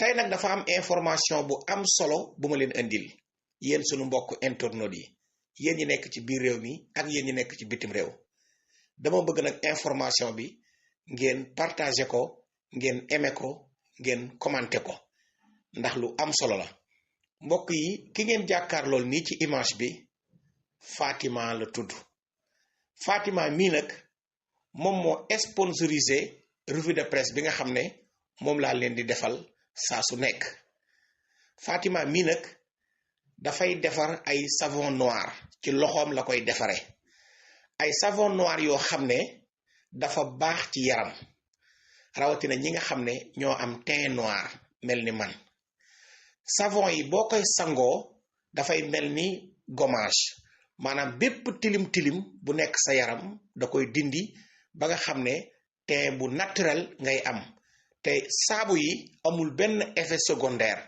tey nag dafa am information bu am solo bu ma leen indil yéen sunu mbokk internautes yi yéen ñi nekk ci biir réew mi ak yéen ñi nekk ci bitim réew dama bëgg nag information bi ngeen partager ko ngeen aimer ko ngeen commenter ko ndax lu am solo la mbokk yi ki ngeen jàkkaar lool nii ci image bi Fatima la tudd Fatima mii nag moom moo sponsorisé revue de presse bi nga xam ne moom laa leen di defal saa su nekk Fatima mii nag dafay defar ay savon noir ci loxoom la koy defare ay savon noir yoo xam ne dafa baax ci yaram rawatina ñi nga xam ne ñoo am teint noir mel ni man savon yi boo koy sangoo dafay mel ni gommage maanaam bépp tilim tilim bu nekk sa yaram da koy dindi ba nga xam ne teint bu naturel ngay am te saabu yi amul benn effet secondaire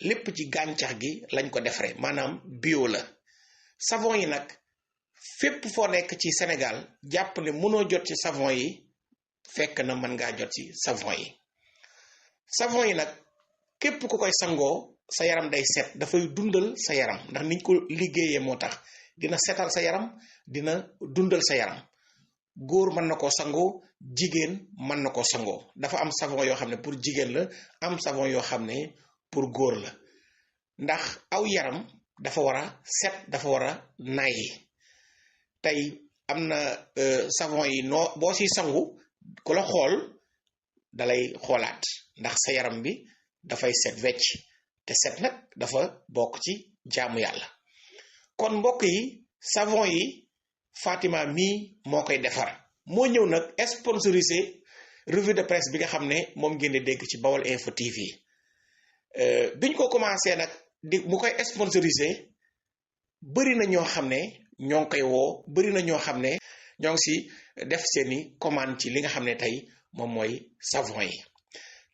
lépp ci gàncax gi lañ ko defaree maanaam bio la savon yi nag fépp foo nekk ci Sénégal jàpp ne mënoo jot ci savon yi fekk na mën ngaa jot ci savon yi nag képp ku koy sangoo sa yaram day set dafay dundal sa yaram ndax niñ ko liggéeyee moo tax dina setal sa yaram dina dundal sa yaram góor mën na koo sangoo jigéen mën na koo sangoo dafa am savon yoo xam ne pour jigéen la am savon yoo xam ne pour góor la ndax aw yaram dafa war a set dafa war a nayi tey am na savon yi noo boo si sangu ku la xool dalay xoolaat ndax sa yaram bi dafay set wecc te set nag dafa bokk ci jaamu yàlla kon mbokk yi savon yi Fatima mii moo koy defar moo ñëw nag sponsorisé revue de presse bi nga xam ne moom ngeen di dégg ci Baol Info TV biñ ko commencé nag mu koy sponsorisé bëri na ñoo xam ne ñoo ngi koy woo bëri na ñoo xam ne ñoo ngi si def seeni commande ci li nga xam ne tey moom mooy savon yi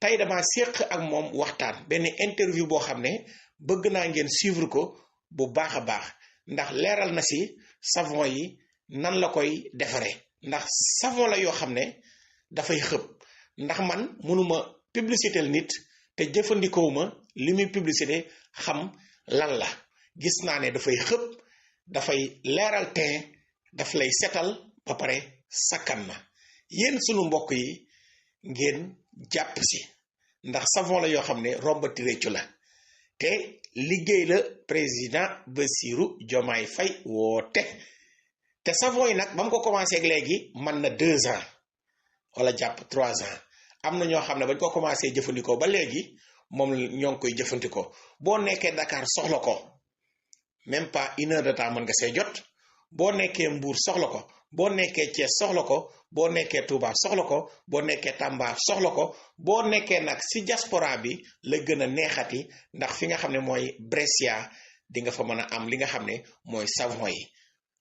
tey dama séq ak moom waxtaan benn interview boo xam ne bëgg naa ngeen suivre ko bu baax a baax ndax leeral na si savon yi nan la koy defaree ndax savon la yoo xam ne dafay xëpp ndax man mënuma publicité nit te jëfandikoo ma li muy publicité xam lan la gis naa ne dafay xëpp dafay leeral teint daf lay setal ba pare sakkan na yéen sunu mbokk yi ngeen jàpp si ndax savon la yoo xam ne rombati réccu la te liggéey la président Bassirou Diomaye Faye woote te savon yi nag ba mu ko commencé ak léegi mën na 2 ans wala jàpp 3 ans am na ñoo xam ne bañ ko commencé jëfandikoo ba léegi moom ñoo ngi koy jëfandikoo boo nekkee Dakar soxla ko même pas 1 heure de temps mën nga see jot boo nekkee Mbour soxla ko boo nekkee Thiès soxla ko boo nekkee Touba soxla ko boo nekkee Tamba soxla ko boo nekkee nag si diaspora bi la gën a neexati ndax fi nga xam ne mooy Brescia di nga fa mën a am li nga xam ne mooy savon yi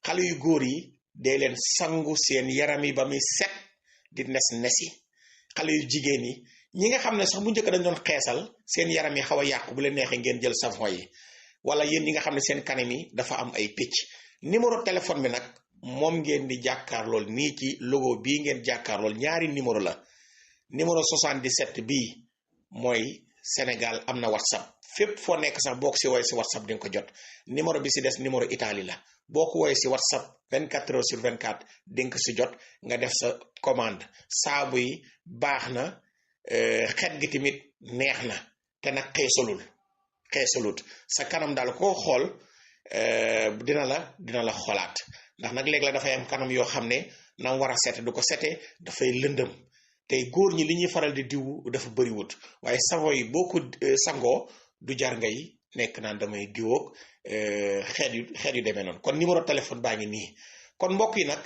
xale yu góor yi dee leen sangu seen yaram yi ba muy set di nesi xale yu jigéen yi ñi nga xam ne sax bu njëkk dañ doon xeesal seen yaram yi xaw a yàqu bu leen neexee ngeen jël savon yi wala yéen ñi nga xam ne seen kanam yi dafa am ay picc numéro téléphone bi nag moom ngeen di jàkkaarlool nii ci logo bii ngeen jàkkaarlool ñaari numéro la numéro 77 bii mooy Sénégal am na WhatsApp fépp foo nekk sax boo ko si woowee si WhatsApp di nga ko jot numéro bi si des numéro Italie la boo ko woowee si WhatsApp 24 heures sur 24 di nga ko si jot nga def sa commande saabu yi baax na xet gi tamit neex na te nag xeesalut sa kanam daal koo xool dina la xolaat ndax nag léegi la dafay am kanam yoo xam ne nam war a sete du ko sete dafay lëndëm tey góor ñi li ñuy faral di diw dafa bëriwut waaye savon yi boo ko sangoo du jar ngay nekk naan damay diwoog xeet yu demee noonu kon numéro téléphone baa ngi nii kon mbokk yi nag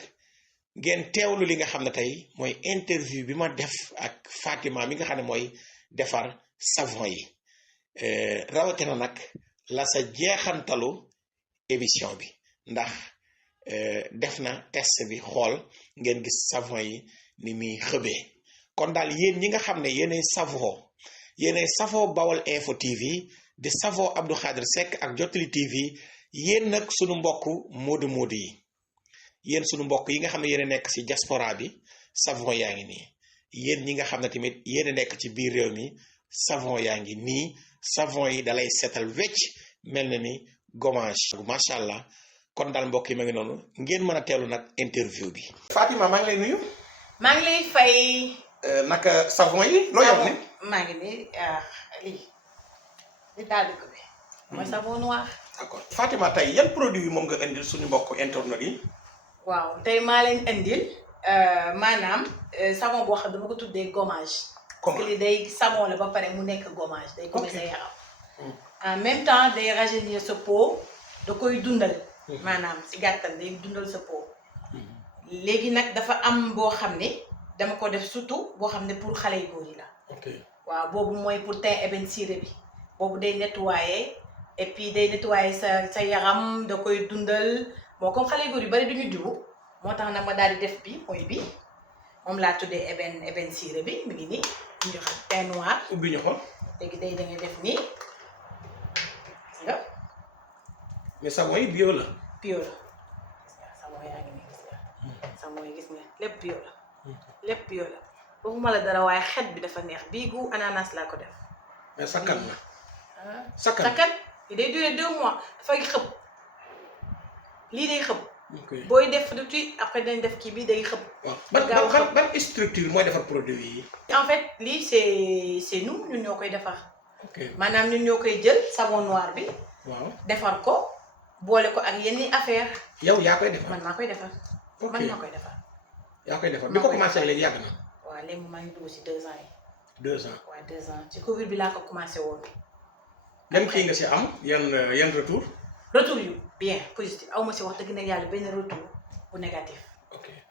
ngeen teewlu li nga xam ne tey mooy interview bi ma def ak Fatima mi nga xam ne mooy defar savon yi rawatina nag la sa jeexantalu émission bi ndax def na test bi xool ngeen gis savon yi ni muy xëbee kon daal yéen ñi nga xam ne yéenay safoo Baol Info TV di safoo Abdou Khadre Seck ak Jotali TV yéen nag sunu mbokk moodu yi yéen sunu mbokk yi nga xam ne yéen a nekk ci diaspora bi savon yaa ngi nii yéen ñi nga xam ne tamit yéen a nekk ci biir réew mi savon yaa ngi nii savon yi dalay setal wecc mel na ni gommage macha allah kon daal mbokk yi ma ngi noonu ngeen mën a teelu nag interview bi. Fatima maa ngi lay nuyu. maa ngi lay fay. naka savon yi loo yor ni maa ngi nii li daal di ko bi mooy savon noir. d'accord Fatima tey yan produit yi moom nga indil suñu mbokk internet yi. waaw tey maa leen indil maanaam savon boo xam dama ko tuddee gommage. parce que li day savon la ba pare mu nekk gommage day gommer sa yaram. en même temps day rajeunir sa peau da koy dundal. maanaam si gàttal day dundal sa peau. léegi nag dafa am boo xam ne dama ko def surtout boo xam ne pour xale yu góor yi la. waaw boobu mooy pour teint ébène ciré bi boobu day nettoyer et puis day nettoyer sa yaram da koy dundal bon comme xale yu góor yu bari duñu diwu moo tax nag ma daal di def bi mooy bi moom laa tuddee ébène ciré bi mi ngi nii ñu joxe teint noir. ubbi ñu xool. léegi da ngay def nii gis nga. mais savon yi bio la. bio la gis nga savon yaa ngi nii gis nga savon yi gis nga lépp bio la. lépp bio la waxuma la dara waaye xet bi dafa neex bii gu ananas laa ko def. mais sakkan na. sakkan yi day durer 2 mois dafay xëpp lii day xëpp. booy def tuuti après dañ def kii bi day xëpp. waaw ban structure mooy defar produit yi. en fait lii c'est nous ñun ñoo koy defar. maanaam ñun ñoo koy jël savon noir bi. waaw defar ko boole ko ak yenn affaire. yow yaa koy defar man maa koy defar. man maa koy defar. yaa koy defar bi ko commencé léegi yàgg na. waaw léegi maa ngi dugg si 2 ans yi. 2 ans waaw 2 ans ci Covid bi laa ko commencé woon. yan kii nga si am yan retour. retour yu bien positif aw ma si wax dëgg nag yàlla benn retour bu négatif.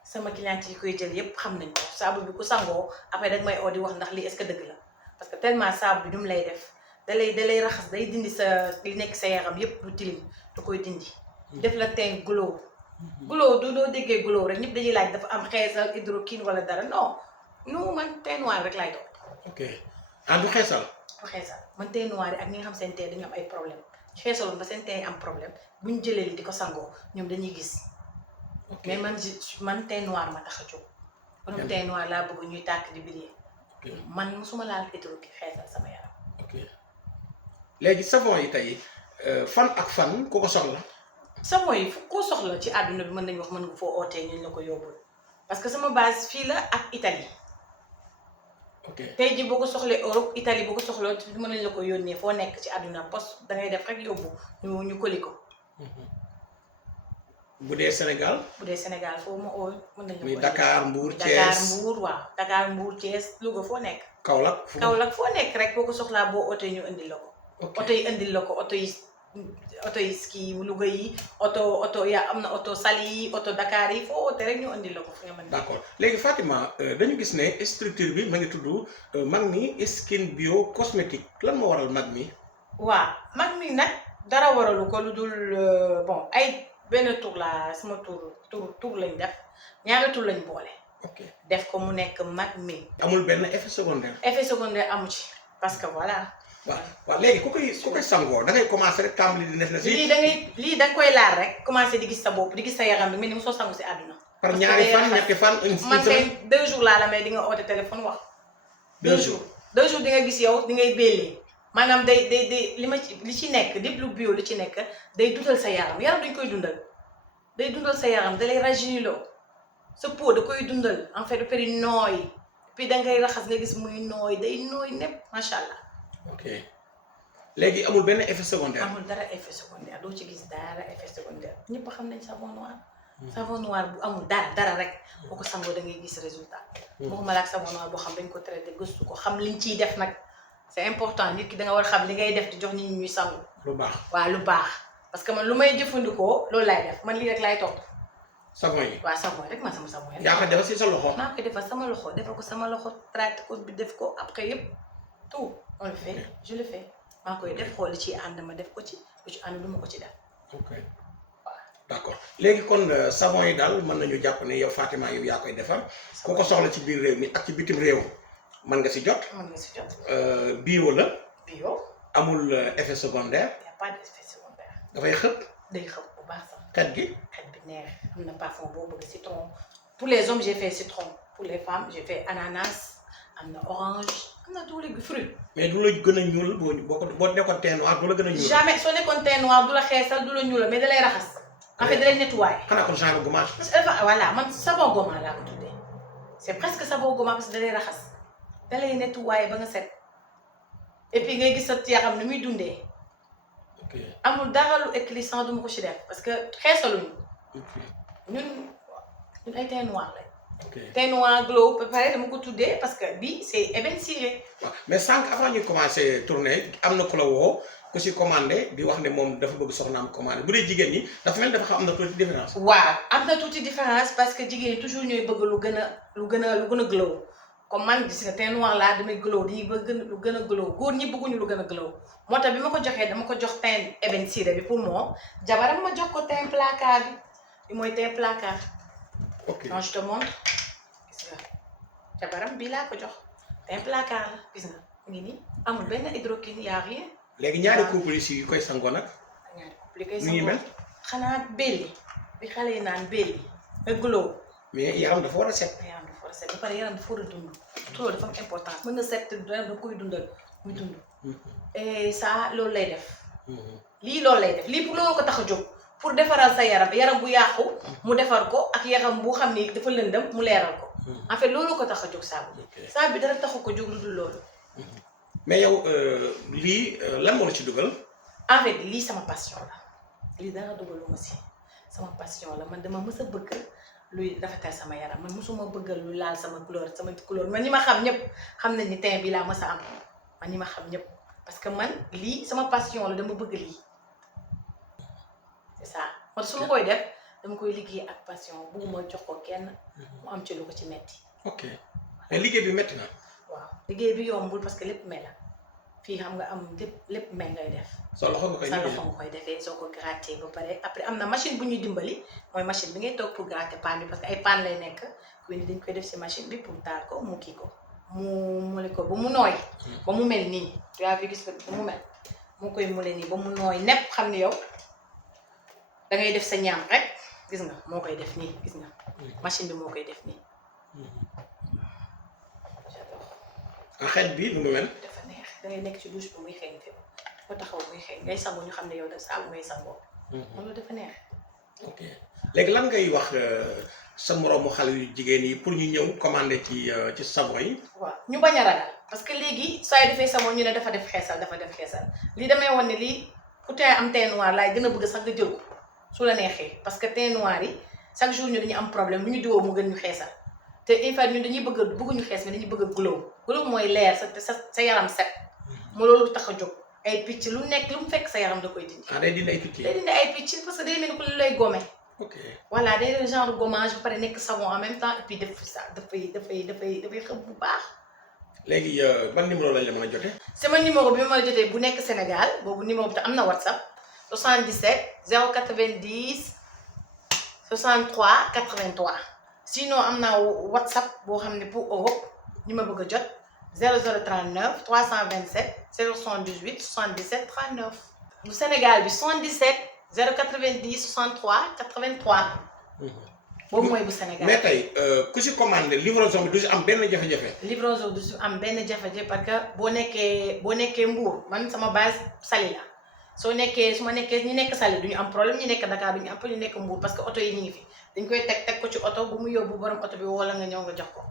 sama client yi koy jël yépp xam nañ ko saabu bi ku sangoo après dag may oo di wax ndax lii est-ce que dëgg la parce que tellement saabu bi du mu lay def dalay raxas day dindi sa li nekk sa yaram yépp lu tilim da koy dindi. def la teint glow. glow du doo déggee glow rek ñëpp dañuy laaj dafa am xeesal hydroquine wala dara non non man teint noir rek laay toog. du xeesal. du xeesal man teint noir yi ak ñi nga xam seen teint dañu am ay problème xeesaloon ba seen teint am problème bu ñu jëlee li di ko sangoo ñoom dañuy gis. mais man teint noir ma tax a jóg. borom teint noir laa bëgg ñuy tàkk di briller. man musuma laal hydroquine xeesal sama yaram. léegi savon yi tey fan ak fan ku ko soxla. savon yi fu ko soxla ci àdduna bi mën nañu wax mën nga foo ootee ñu la ko yóbbul parce que sama base fii la ak Italie. tey ji boo ko soxlee Europe Italie boo ko soxloo mën nañu la ko yónnee foo nekk ci àdduna poste dangay def rek yóbbu ñu koli ko. bu dee Sénégal. bu dee Sénégal foo ma oo mën nañu la ko. muy Dakar Mbour Thiès Dakar Mbour waaw Dakar Mbour Thiès Louga foo nekk. Kaolack foo nekk rek boo ko soxlaa boo ootee ñu indil la ko. oto yi indil la ko oto yi ski Louga yi oto yaa am na oto Saly yi oto Dakar yi foo oote rek ñu indil la ko fu nga mën. d'accord léegi Fatima dañu gis ne structure bi ma ngi tudd Magmi Skin Bio Cosmétique lan moo waral Magmi. waaw Magmi nag dara waralu ko lu dul bon ay benn tur la sama tur lañ def ñaari tur lañ boole. def ko mu nekk Magmi. amul benn effet secondaire. effet secondaire amu ci parce que voilà. waaw léegi ku koy sangoo da ngay commencé rek tàmbali di def na si. lii da nga koy laal rek commencé di gis sa bopp di gis sa yaram bi mel ni mu soo sangu si àdduna. par ñaari fan ñetti fan. man kay 2 jours laa la may di nga oote téléphone wax. 2 jours 2 jours di nga gis yow di ngay bellee maanaam day li ci nekk lépp lu bio li ci nekk day dundal sa yaram dañ koy dundal day dundal sa yaram da lay rajeunir sa peau da koy dundal en fait ba pare nooy puis da ngay raxas nga gis muy nooy day nooy nepp macha allah. léegi amul benn effet secondaire. amul dara effet secondaire doo ci gis dara effet secondaire ñëpp xam nañ savon noir. savon noir bu amul dara rek boo ko sangoo da ngay gis résultat. waxuma la ak savon noir boo xam dañ ko traité gëstu ko xam liñ ciy def nag c'est important nit ki da nga war a xam li ngay def di jox nit ñi ñuy sangu. lu baax waaw lu baax parce que man lu may jëfandikoo loolu laay def man lii rek laay topp. savon yi waaw savon rek man sama savon yi. yaa ko defal si sa loxo. maa koy defal sama loxo defal ko sama loxo traité ko bi def ko après yëpp tout on le fait je le fais. maa koy def xool li ci ànd ma def ko ci lu ci ànd du ma ko ci def. waaw d'accord léegi kon savon yi daal mën nañu jàpp ne yow Fatima yow yaa koy defar ku ko soxla ci biir réew mi ak ci bitim réew mën nga si jot. mën nga si jot. bio la. bio. amul effet secondaire. y a pas d'effet secondaire. dafay xëpp. day xëpp bu baax sax. xet gi. xet bi neex am na parfum boo bëgg citron pour les hommes j'ai fait citron pour les femmes j'ai fait ananas am na orange am na tous les fruits. mais du la gën a ñuul boo nekkoon teint noir du la gën a ñuul. jamais soo nekkoon teint noir du la xeesal du la ñuulal mais da lay raxas. en fait da lay nettoyer. xanaa kon genre gommage. voilà man savon gommage laa ko tuddee c'est presque savon gommage parce que da lay raxas da lay nettoyer ba nga set et puis ngay gis sa yaram ni muy dundee. ok amul dara lu éclaircissant du ma ko ci def parce que xeesaluñu. ñun ay teint noir lañ. teint noir glow ba pare dama ko tuddee parce que bii c'est ébène ciré. waaw mais sànq avant ñu commencé tourner am na ku la woo ku si commandé di wax ne moom dafa bëgg soxnaam commandé bu dee jigéen ñi dafa mel dafa xam am na tuuti différence. waaw am na tuuti différence parce que jigéen ñi toujours ñooy bëgg lu gën a glow comme man gis nga teint noir laa damay glow dañuy bëgg lu gën a glow góor ñi bëgguñu lu gën a glow moo tax bi ma ko joxee dama ko jox teint ébène ciré bi pour moom jabaram ma jox ko teint placard bi mooy teint placard. ok non je te montre gis nga jabaram bii laa ko jox teint placard la gis nga mu ngi nii amul benn hydroquine y a rien. léegi ñaari couple yi si yu koy sangoo nag. ñaari couple yi koy nu ñuy mel. xanaa belli bi xale yi naan belli nga glow. mais yaram dafa war a set. yaram dafa war a set ba pare yaram dafa war a dund. trop dafa am importance mën na set da koy dundal muy dund. et ça loolu lay def. lii loolu lay def lii pour loolu ko tax a jóg pour defaral sa yaram bu yàqu mu defar ko ak yaram bu xam ni dafa lëndëm mu leeral ko. en fait loolu ko tax a jóg saabu bi. saabu bi dara taxu ko jóg lu dul loolu. mais yow lii lan moo la ci dugal. en fait lii sama passion la lii dara dugalu ma si sama passion la man dama mës a bëgg luy rafetal sama yaram man mësuma bëggal lu laal sama couleur man ñi ma xam ñëpp xam nañ ni teint bi laa mës a am man ñi ma xam ñëpp parce que man lii sama passion la dama bëgg lii c'est ça man su ma koy def dama koy liggéey ak passion bugguma jox ko kenn mu am ci lu ko ci metti. ok mais liggéey bi metti na. waaw liggéey bi yombul parce que lépp may la fii xam nga am lépp may ngay def. sa loxo nga koy sa loxo nga koy defee soo ko gratter ba pare après am na machine bu ñuy dimbali mooy machine bi ngay toog pour gratter paan bi parce que ay paan lay nekk kuy dañ koy def si machine bi pour taal ko mu kii ko mu mule ko ba mu nooy. ba mu mel nii tu as vu gis nga ba mu mel mu koy mule nii ba mu nooy nepp xam ni yow da ngay def sa ñaam rek gis nga moo koy def nii gis nga machine bi moo koy def nii. xeeñ bi nu mu mel. dafa neex da ngay nekk ci douche bi muy xeeñ fépp ba taxaw muy xeeñ ngay sangu ñu xam ne yow da saabu ngay sangoo. loolu dafa neex. ok léegi lan ngay wax sa moroomu xale yu jigéen yi pour ñu ñëw commander ci savon yi. waaw ñu bañ a ragal parce que léegi saa yu defee savon ñu ne dafa def xeesal lii damay wan ne lii ku tey am teint noir laay gën a bëgg sax nga jël ko su la neexee parce que teint noir yi chaque jour ñu dañu am problème lu ñu diwoo mu gën ñu xeesal te in fait ñun dañuy bëgguñu xees mais dañuy bëgg a glow mooy leer sa yaram set mu loolu tax a jóg ay picc lu nekk lu mu fekk sa yaram da koy dindi. day dindi ay picc. day dindi ay picc parce que day mel ni ku lay gome. ok voilà day def genre gommage ba pare nekk savon en même temps et puis def ça dafay xëpp bu baax. léegi ban numéro lañ la mën a jotee. sama numéro bi ma la jotee bu nekk Sénégal boobu numéro bi te am na WhatsApp 77 090 63 83 sinon am naa WhatsApp boo xam ne pour Europe ñu ma bëgg a jot 0039 327 078 77 39. bu Sénégal bi 77 090 63 83. boobu mooy bu Sénégal. mais tey ku si commandé livraison bi du si am benn jafe-jafe. livraison du si am benn jafe-jafe parce que boo nekkee Mbour man sama base Saly la su ma nekkee ñi nekk Saly du ñu am problème ñi nekk Dakar du ñu am problème ñu nekk Mbour parce que oto yi ñu ngi fi dañ koy teg ko ci oto bu mu yóbbu borom oto bi wala nga ñëw nga jox ko.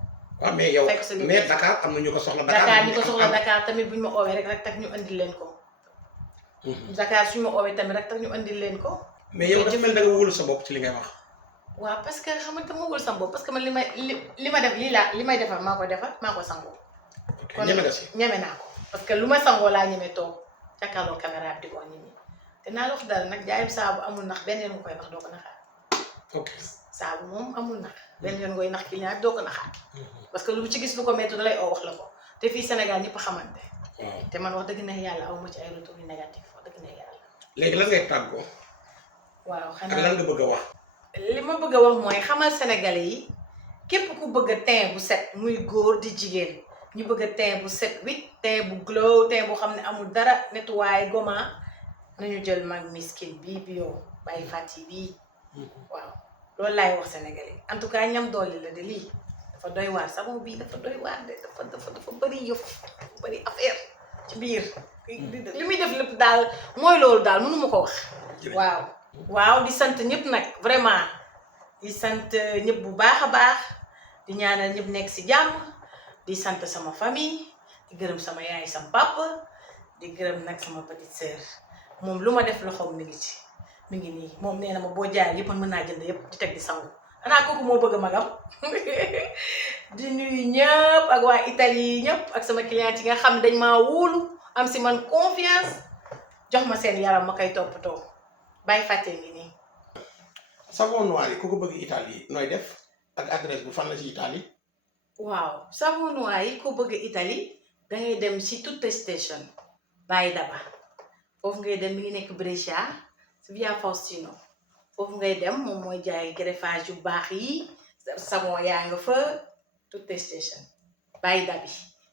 waaw mais yow mais Dakar am na ñu ko soxla. Dakar ñu ko soxla Dakar tamit bu ñu ma oowee rek tax ñu andil leen ko. Dakar suñu ma oowee tamit rek tax ñu andil leen ko. mais yow dafa mel da nga wóolu sa bopp ci li ngay wax. waaw parce que xam nga ma wóolu sama bopp parce que man li ma def li may defar maa koy defar maa koy sangoo. kon ñeme nga si ñeme naa ko parce que lu ma sangoo laa ñeme toog jàkkaarloo caméra bi di ko wax nit ñi te naa la wax dara nag jaayam saabu amul nax benn yoon nga koy wax doo ko naxaat. ok saabu moom amul nax benn yoon ngoy nax client doo ko naxaat. parce que lu ci gis lu ko métti da lay oo wax la ko te fii Sénégal ñëpp xamante. te man wax dëgg neex yàlla aw ma ci ay retours yu négatif wax dëgg neex yàlla. léegi lan ngay tàggoo. waaw ak xanaa lan nga bëgg a wax. li ma bëgg a wax mooy xamal sénégalais yi képp ku bëgg a teint bu set muy góor di jigéen ñu bëgg a teint bu set wit teint bu glow teint bu xam ne amul dara nettoyé gommage nañu jël mag miskin bii bio bàyyi fàtt yi bii waaw loolu laay wax sénégalais en tout cas ñam doole la de lii dafa doy waar savon bii dafa doy waar de dafa bëri yëf bëri affaire ci biir li muy def lépp daal mooy loolu daal mënuma ko wax waaw di sant ñëpp nag vraiment di sant ñëpp bu baax a baax di ñaanal ñëpp nekk si jàmm di sant sama famille di gërëm sama yaay sama papa di gërëm nag sama petite sœur moom lu ma def loxoom mi ngi ci mi ngi nii moom nee na ma boo jaay yëpp man mën naa jënd yëpp di teg di sangu xanaa kooku moo bëgg magam di nuyu ñëpp ak waa Italie ñëpp ak sama client yi nga xam ne dañ maa wóolu am si man confiance jox ma seen yaram ma koy toppatoo bàyyi fàtte ngi nii. savon noir yi ku ko bëgg Italie nooy def ak adresse bu fan la ci Italie. waaw savon noir yi ko bëgg Italie da ngay dem si Tutte Station Baye Daba foofu ngay dem mi ngi nekk Brescia si via Faustino foofu ngay dem moom mooy jaay greffage yu baax yi savon yaa nga fa Tutte Station Baye Dabi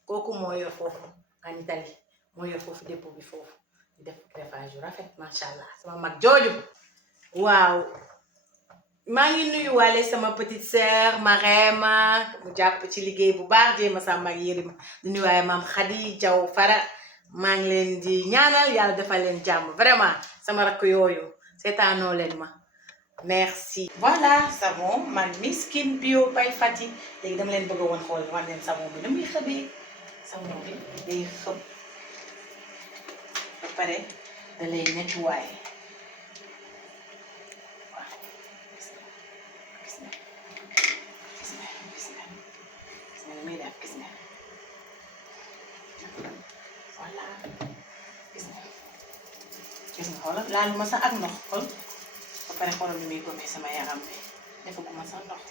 kooku moo yor foofu en Italie moo yor foofu dépôt bi foofu di def greffage yu rafet macha allah sama mag jooju. waaw maa ngi nuyu waale sama petite sœur Marème mu jàpp ci liggéey bu baax jéema sàmm ak yërim di nuyu waaye maam Khady Diaw Fara maa ngi leen di ñaanal yàlla defal leen jàmm vraiment sama rakk yooyu seetaanoo leen ma merci. voilà savon Magmi Skin Bio by Fati léegi dama leen bëgg a woon xool wan leen savon bi nu muy xëbee savon bi day xëb ba pare da lay nettoyer. voilà gis nga xoolal laalu ma sax ak ndox xool ba pare xoolal ni muy gomee sama yaram bi defaguma sax ndox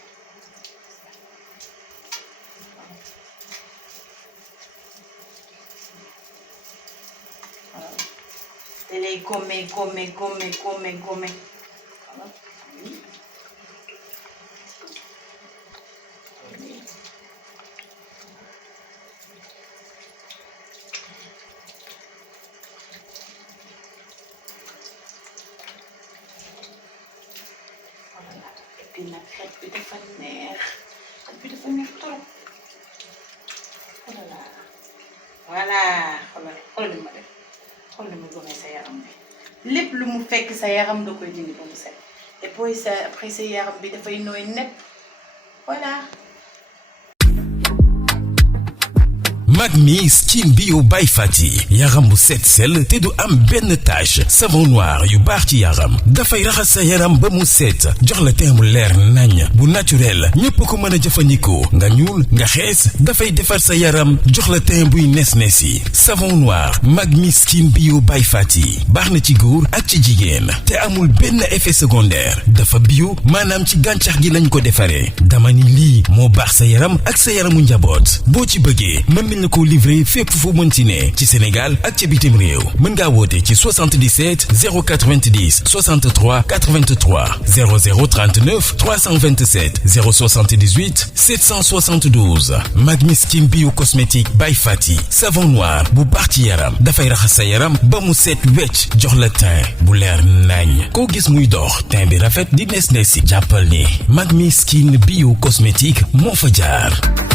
te lay gomee bi nag xet bi dafa neex trop voilà xoolal li ma def xoolal li ma gomee sa yaram bi lépp lu mu fekk sa yaram da koy dindi ba mu set et puis après sa yaram bi dafay nooy nepp voilà. Magmi Skin Bio by Fati yaram bu set sell te du am benn tache savon noir yu baax ci yaram dafay raxas sa yaram ba mu set jox la teint bu leer nañ bu naturel ñépp ko mën a jëfandikoo nga ñuul nga xees dafay defar sa yaram jox la teint buy nes yi savon noir Magmi Skin Bio by Fati baax na ci góor ak ci jigéen te amul benn effet secondaire dafa bio maanaam ci gàncax gi lañ ko defaree dama ni lii moo baax sa yaram ak sa yaramu njaboot boo ci bëggee mën nañ ko livré fépp fu mën ci ne ci Sénégal ak ci bitim réew mën ngaa woote ci 77 090 63 83 0039 327 078 772 Magmi Skin Bio Cosmétique by Fati savon noir bu baax ci yaram dafay raxas sa yaram ba mu set wecc jox la teint bu leer nañ koo gis muy dox teint bi rafet di nes si jàppal ni Magmi Skin Bio Cosmétique moo fa jaar.